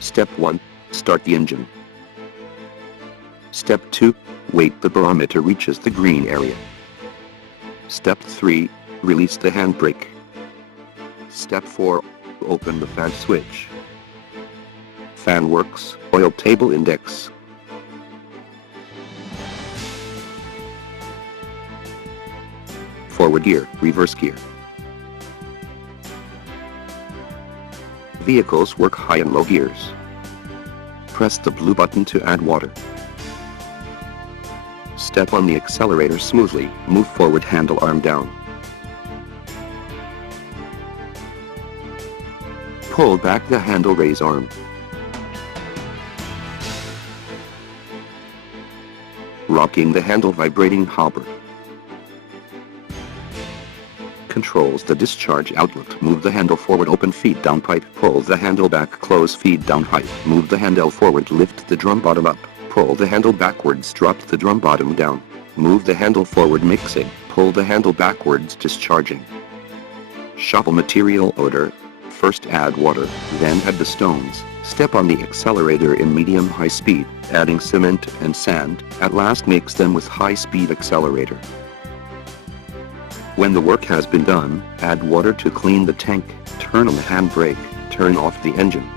Step 1. Start the engine. Step 2. Wait the barometer reaches the green area. Step 3. Release the handbrake. Step 4. Open the fan switch. Fan works, oil table index. Forward gear, reverse gear. Vehicles work high and low gears. Press the blue button to add water. Step on the accelerator smoothly, move forward handle arm down. Pull back the handle raise arm. Rocking the handle vibrating hopper. Controls the discharge outlet. Move the handle forward, open feed down pipe. Pull the handle back, close feed down pipe. Move the handle forward, lift the drum bottom up. Pull the handle backwards, drop the drum bottom down. Move the handle forward, mixing. Pull the handle backwards, discharging. Shovel material order. First add water, then add the stones. Step on the accelerator in medium-high speed, adding cement and sand. At last mix them with high-speed accelerator. When the work has been done, add water to clean the tank, turn on the handbrake, turn off the engine.